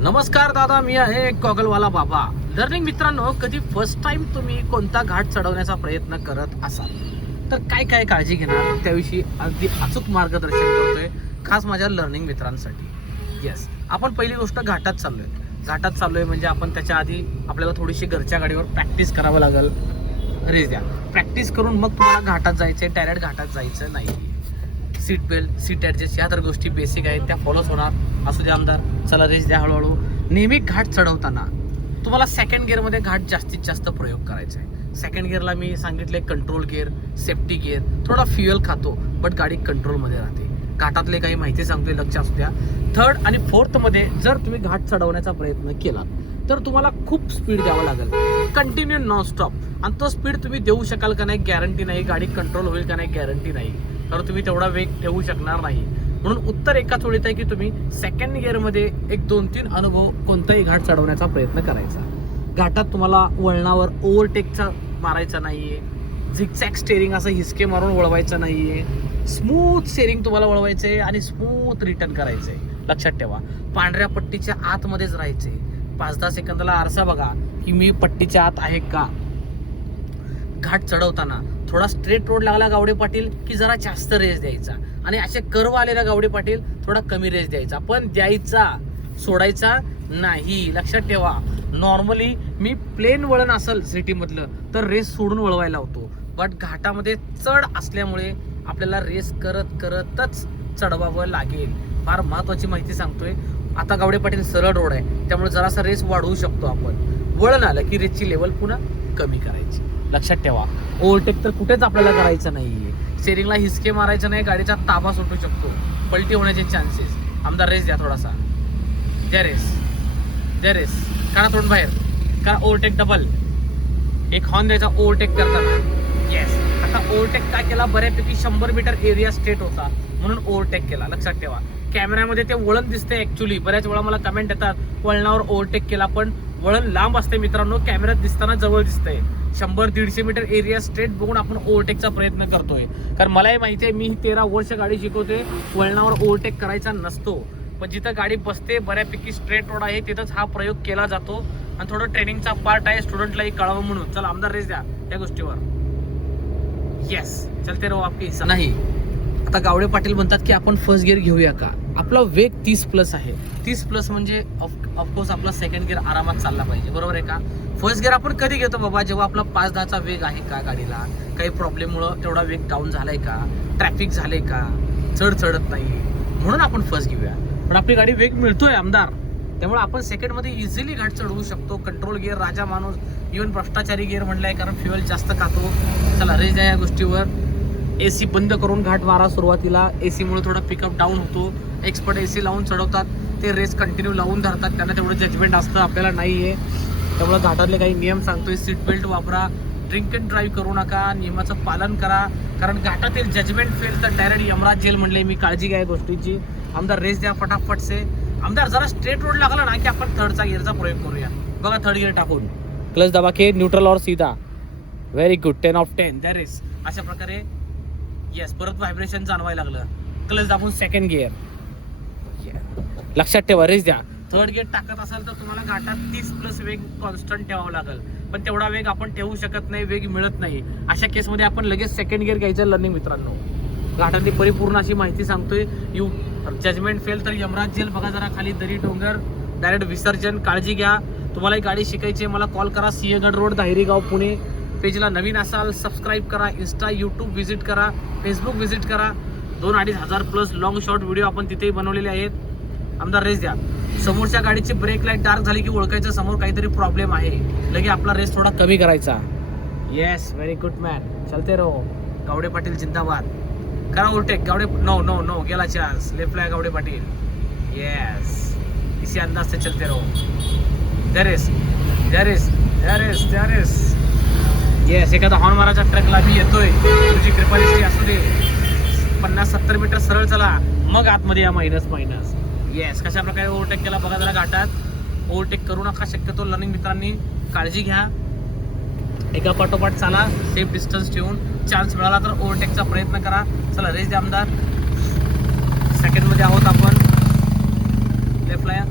नमस्कार दादा, मी आहे गॉगलवाला बाबा. लर्निंग मित्रांनो, कधी फर्स्ट टाइम तुम्ही कोणता घाट चढवण्याचा प्रयत्न करत असाल तर काय काय काळजी घेणार त्याविषयी अगदी अचूक मार्गदर्शन करतोय, खास माझ्या लर्निंग मित्रांसाठी. येस, आपण पहिली गोष्ट घाटात चाललोय म्हणजे आपण त्याच्या आधी आपल्याला थोडीशी घरच्या गाडीवर प्रॅक्टिस करावं लागेल. रेस द्या, प्रॅक्टिस करून मग तुम्हाला घाटात जायचंय. डायरेक्ट घाटात जायचं नाही. सीट बेल्ट, सीट ॲडजस्ट, या तर गोष्टी बेसिक आहेत, त्या फॉलोच होणार. असू दे आमदार, चला रेस द्या हळूहळू. नेहमी घाट चढवताना तुम्हाला सेकंड गिअरमध्ये घाट जास्तीत जास्त प्रयोग करायचा आहे. सेकंड गिअरला मी सांगितले कंट्रोल गिअर, सेफ्टी गिअर, थोडा फ्युएल खातो बट गाडी कंट्रोलमध्ये राहते. घाटातले काही माहिती सांगतोय, लक्ष असू द्या. थर्ड आणि फोर्थमध्ये जर तुम्ही घाट चढवण्याचा प्रयत्न केला तर तुम्हाला खूप स्पीड द्यावं लागेल, कंटिन्यू नॉनस्टॉप. आणि तो स्पीड तुम्ही देऊ शकाल का नाही गॅरंटी नाही, गाडी कंट्रोल होईल का नाही गॅरंटी नाही, तर तुम्ही तेवढा वेग ठेवू शकणार नाही. म्हणून उत्तर एकाच वेळीत आहे की तुम्ही सेकंड गिअरमध्ये एक 2-3 अनुभव कोणताही घाट चढवण्याचा प्रयत्न करायचा. घाटात तुम्हाला वळणावर ओव्हरटेकचा मारायचा नाहीये, झिगझॅग स्टेअरिंग असं हिसके मारून वळवायचं नाहीये. स्मूथ स्टेअरिंग तुम्हाला वळवायचं आहे आणि स्मूथ रिटर्न करायचंय. लक्षात ठेवा, पांढऱ्या पट्टीच्या आतमध्येच राहायचे. 5-10 सेकंदाला आरसा बघा की मी पट्टीच्या आत आहे का. घाट चढवताना थोडा स्ट्रेट रोड लागला गावडे पाटील की जरा जास्त रेस द्यायचा, आणि असे कर्व आलेला गावडे पाटील थोडा कमी रेस द्यायचा, पण द्यायचा, सोडायचा नाही. लक्षात ठेवा, नॉर्मली मी प्लेन वळण असेल सिटीमधलं तर रेस सोडून वळवायला होतो, बट घाटामध्ये चढ असल्यामुळे आपल्याला रेस करतच चढवावं लागेल. फार महत्वाची माहिती सांगतोय. आता गावडे पाटील सरळ रोड आहे, त्यामुळे जरासा रेस वाढवू शकतो आपण. वळण आलं की रेसची लेवल पुन्हा कमी करायची. लक्षात ठेवा, ओव्हरटेक तर कुठेच आपल्याला करायचं नाहीये. स्टेअरिंगला हिसके मारायचं नाही, गाडीचा ताबा सुटू शकतो, पलटी होण्याचे चान्सेस. आमदार रेस द्या, थोडासा द्या रेस, काढा तोंड बाहेर, करा ओव्हरटेक डबल. एक हॉर्न द्यायचा ओव्हरटेक करताना. येस, आता ओव्हरटेक काय केला, बऱ्यापैकी 100 मीटर एरिया स्ट्रेट होता म्हणून ओव्हरटेक केला. लक्षात ठेवा, कॅमेऱ्यामध्ये ते वळण दिसते ऍक्च्युली. बऱ्याच वेळा मला कमेंट येतात वळणावर ओव्हरटेक केला, पण वळण लांब असते मित्रांनो, कॅमेऱ्यात दिसताना जवळ दिसतंय. 100-150 मीटर एरिया स्ट्रेट बघून आपण ओव्हरटेकचा प्रयत्न करतोय. कारण मलाही माहिती आहे, मी 13 वर्ष गाडी शिकवते, वळणावर ओव्हरटेक करायचा नसतो. पण जिथं गाडी बसते बऱ्यापैकी स्ट्रेट रोड आहे तिथंच हा प्रयोग केला जातो, आणि थोडं ट्रेनिंगचा पार्ट आहे, स्टुडंटलाही कळावं म्हणून. चला आमदार रेस द्या त्या गोष्टीवर. येस, चलते रहो आपकी नाही. आता गावडे पाटील म्हणतात की आपण फर्स्ट गिअर घेऊया का. आपला वेग 30+ आहे. 30+ म्हणजे ऑफकोर्स आपला सेकंड गिअर आरामात चालला पाहिजे, बरोबर आहे का. फर्स्ट गिअर आपण कधी घेतो बाबा, जेव्हा आपला 5-10चा वेग आहे का, गाडीला काही प्रॉब्लेममुळं तेवढा वेग डाऊन झालाय का, ट्रॅफिक झाले का, चढत नाही, म्हणून आपण फर्स्ट घेऊया. पण आपली गाडी वेग मिळतोय आमदार, त्यामुळे आपण सेकंडमध्ये इझिली घाट चढवू शकतो. कंट्रोल गिअर राजा माणूस, इव्हन भ्रष्टाचारी गिअर म्हटलाय, कारण फ्युएल जास्त खातो. चला रेस द्या या गोष्टीवर. AC बंद करून घाट मारा सुरुवातीला. AC मुळे थोडा पिकअप डाऊन होतो. एक्सपर्ट AC लावून चढवतात, ते रेस कंटिन्यू लावून धरतात, त्यांना तेवढं जजमेंट असतं, आपल्याला नाही आहे. त्यामुळे घाटातले काही नियम सांगतोय, सीट बेल्ट वापरा, ड्रिंक अँड ड्राईव्ह करू नका, नियमाचं पालन करा. कारण घाटातील जजमेंट फेल तर डायरेक्ट यमराज जेल म्हणले. मी काळजी घ्या गोष्टीची. आमदार रेस द्या फटाफट से. आमदार जरा स्ट्रेट रोड लागला ना की आपण थर्डचा गिअरचा प्रयोग करूया. बघा, थर्ड गिअर टाकून क्लच दबा के न्यूट्रल और सीधा. Very good, 10 of 10. द्या रेस. अशा प्रकारे येस, परत व्हायब्रेशन जाणवायला लागलं. क्लच दाबून सेकंड गिअर. लक्षात ठेवा, रेस द्या. थर्ड गिअर टाकत असाल तर तुम्हाला घाटात 30+ वेग कॉन्स्टंट ठेवावा लागेल, पण तेवढा वेग आपण ठेवू शकत नाही, वेग मिळत नाही. अशा केसमध्ये आपण लगेच सेकंड गिअर घ्यायचं. लर्निंग मित्रांनो, घाटातली परिपूर्ण अशी माहिती सांगतोय. जजमेंट फेल तर यमराज जेल. बघा जरा खाली दरी डोंगर, डायरेक्ट विसर्जन. काळजी घ्या. तुम्हाला ही गाडी शिकायची आहे, मला कॉल करा. सिंहगड रोड, धायरीगाव, पुणे. पेजला नवीन असाल सबस्क्राईब करा. इंस्टा, यूट्यूब व्हिजिट करा, फेसबुक व्हिजिट करा. 2-2.5 हजार+ लॉंग शॉर्ट व्हिडिओ आपण तिथेही बनवलेले आहेत. आमदार रेस द्या. समोरच्या गाडीची ब्रेक लाईट डार्क झाली की ओळखायचं समोर काहीतरी प्रॉब्लेम आहे, लगे आपला रेस थोडा कमी करायचा. येस, व्हेरी गुड मॅन, चलते रहो. गावडे पाटील जिंदाबाद. करा ओव्हरटेक. गावडे नो गेला चान्स. लेफ्ट ला गावडे पाटील. येस, इसी अंदाज से चलते रहो. द्या रेस. येस, एखादा हॉर्न माराचा ट्रकला मी येतोय, तुझी कृपा दिसली असू दे. 50-70 मीटर सरळ चला, मग आतमध्ये या मायनस. येस, कशा प्रकारे ओव्हरटेक केला बघा जरा. घाटात ओव्हरटेक करू नका शक्यतो. लर्निंग मित्रांनी काळजी घ्या. एका पाठोपाठ चाला, सेफ डिस्टन्स ठेवून. चान्स मिळाला तर ओव्हरटेकचा प्रयत्न करा. चला रेस द्या आमदार. सेकंडमध्ये आहोत आपण. लेफ्टला या.